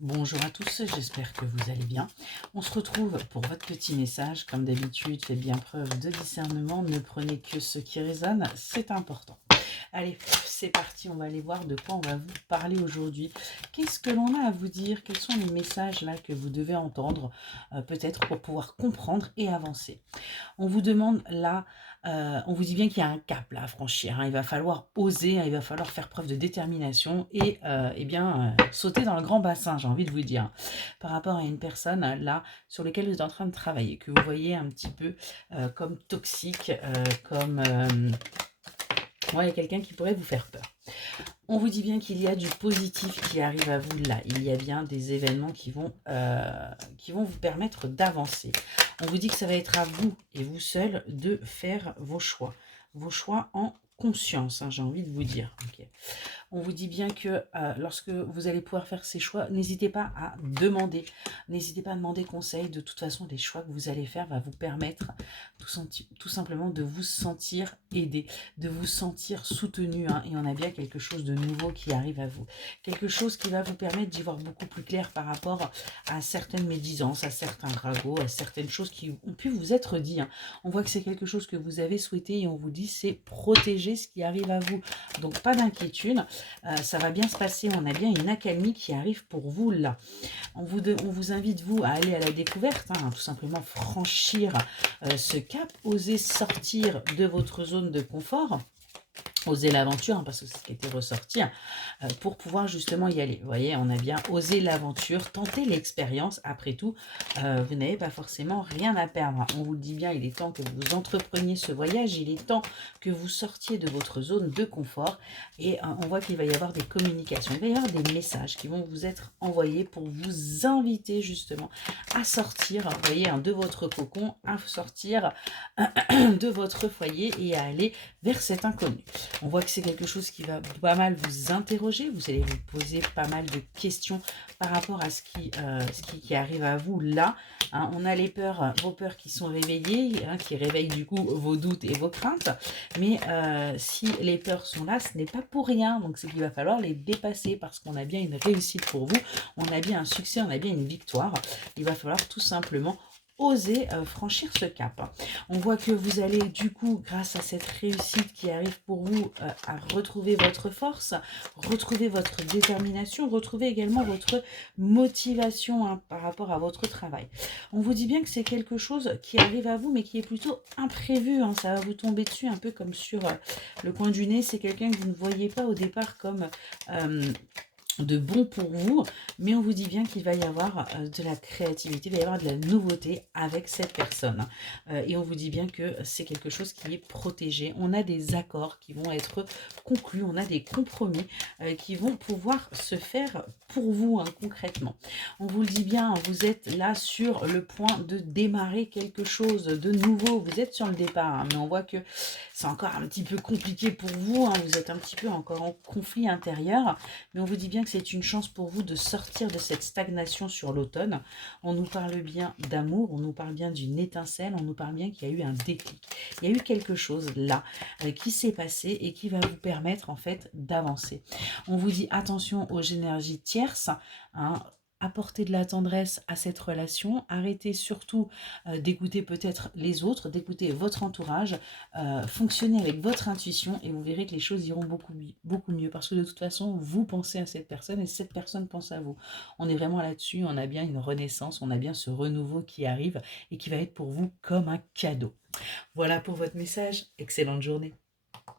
Bonjour à tous, j'espère que vous allez bien. On se retrouve pour votre petit message. Comme d'habitude, faites bien preuve de discernement. Ne prenez que ce qui résonne, c'est important. Allez, c'est parti, on va aller voir de quoi on va vous parler aujourd'hui. Qu'est-ce que l'on a à vous dire? Quels sont les messages là que vous devez entendre, peut-être pour pouvoir comprendre et avancer? On vous demande là, on vous dit bien qu'il y a un cap là à franchir, hein. Il va falloir oser, hein, il va falloir faire preuve de détermination et bien, sauter dans le grand bassin, j'ai envie de vous dire. Par rapport à une personne là, sur laquelle vous êtes en train de travailler, que vous voyez un petit peu, comme toxique, comme, ouais, quelqu'un qui pourrait vous faire peur. On vous dit bien qu'il y a du positif qui arrive à vous là. Il y a bien des événements qui vont vous permettre d'avancer. On vous dit que ça va être à vous et vous seul de faire vos choix. Vos choix en conscience, hein, j'ai envie de vous dire. Ok. On vous dit bien que lorsque vous allez pouvoir faire ces choix, n'hésitez pas à demander. N'hésitez pas à demander conseil. De toute façon, les choix que vous allez faire va vous permettre tout simplement de vous sentir aidé, de vous sentir soutenu, hein. Et on a bien quelque chose de nouveau qui arrive à vous. Quelque chose qui va vous permettre d'y voir beaucoup plus clair par rapport à certaines médisances, à certains ragots, à certaines choses qui ont pu vous être dites, hein. On voit que c'est quelque chose que vous avez souhaité et on vous dit c'est protéger ce qui arrive à vous. Donc pas d'inquiétude. Ça va bien se passer, on a bien une accalmie qui arrive pour vous là. On vous invite vous à aller à la découverte, hein, tout simplement franchir ce cap, oser sortir de votre zone de confort. Oser l'aventure, hein, parce que c'est ce qui était ressorti, hein, pour pouvoir justement y aller. Vous voyez, on a bien osé l'aventure, tenter l'expérience. Après tout, vous n'avez pas forcément rien à perdre, hein. On vous le dit bien, il est temps que vous entrepreniez ce voyage, il est temps que vous sortiez de votre zone de confort. Et on voit qu'il va y avoir des communications, il va y avoir des messages qui vont vous être envoyés pour vous inviter justement à sortir, vous voyez, hein, de votre cocon, à sortir de votre foyer et à aller vers cet inconnu. On voit que c'est quelque chose qui va pas mal vous interroger. Vous allez vous poser pas mal de questions par rapport à ce qui arrive à vous là, hein. On a les peurs, vos peurs qui sont réveillées, hein, qui réveillent du coup vos doutes et vos craintes. Mais si les peurs sont là, ce n'est pas pour rien. Donc c'est qu'il va falloir les dépasser parce qu'on a bien une réussite pour vous. On a bien un succès, on a bien une victoire. Il va falloir tout simplement oser franchir ce cap. On voit que vous allez du coup, grâce à cette réussite qui arrive pour vous, à retrouver votre force, retrouver votre détermination, retrouver également votre motivation, hein, par rapport à votre travail. On vous dit bien que c'est quelque chose qui arrive à vous, mais qui est plutôt imprévu, hein. Ça va vous tomber dessus un peu comme sur le coin du nez. C'est quelqu'un que vous ne voyez pas au départ comme de bon pour vous, mais on vous dit bien qu'il va y avoir de la créativité, il va y avoir de la nouveauté avec cette personne. Et on vous dit bien que c'est quelque chose qui est protégé. On a des accords qui vont être conclus, on a des compromis qui vont pouvoir se faire pour vous, hein, concrètement. On vous le dit bien, vous êtes là sur le point de démarrer quelque chose de nouveau. Vous êtes sur le départ, hein, mais on voit que c'est encore un petit peu compliqué pour vous, hein. Vous êtes un petit peu encore en conflit intérieur. Mais on vous dit bien que c'est une chance pour vous de sortir de cette stagnation sur l'automne. On nous parle bien d'amour, on nous parle bien d'une étincelle, on nous parle bien qu'il y a eu un déclic. Il y a eu quelque chose là qui s'est passé et qui va vous permettre en fait d'avancer. On vous dit attention aux énergies tierces, hein. Apporter de la tendresse à cette relation, arrêtez surtout d'écouter peut-être les autres, d'écouter votre entourage, fonctionnez avec votre intuition et vous verrez que les choses iront beaucoup mieux parce que de toute façon, vous pensez à cette personne et cette personne pense à vous. On est vraiment là-dessus, on a bien une renaissance, on a bien ce renouveau qui arrive et qui va être pour vous comme un cadeau. Voilà pour votre message, excellente journée.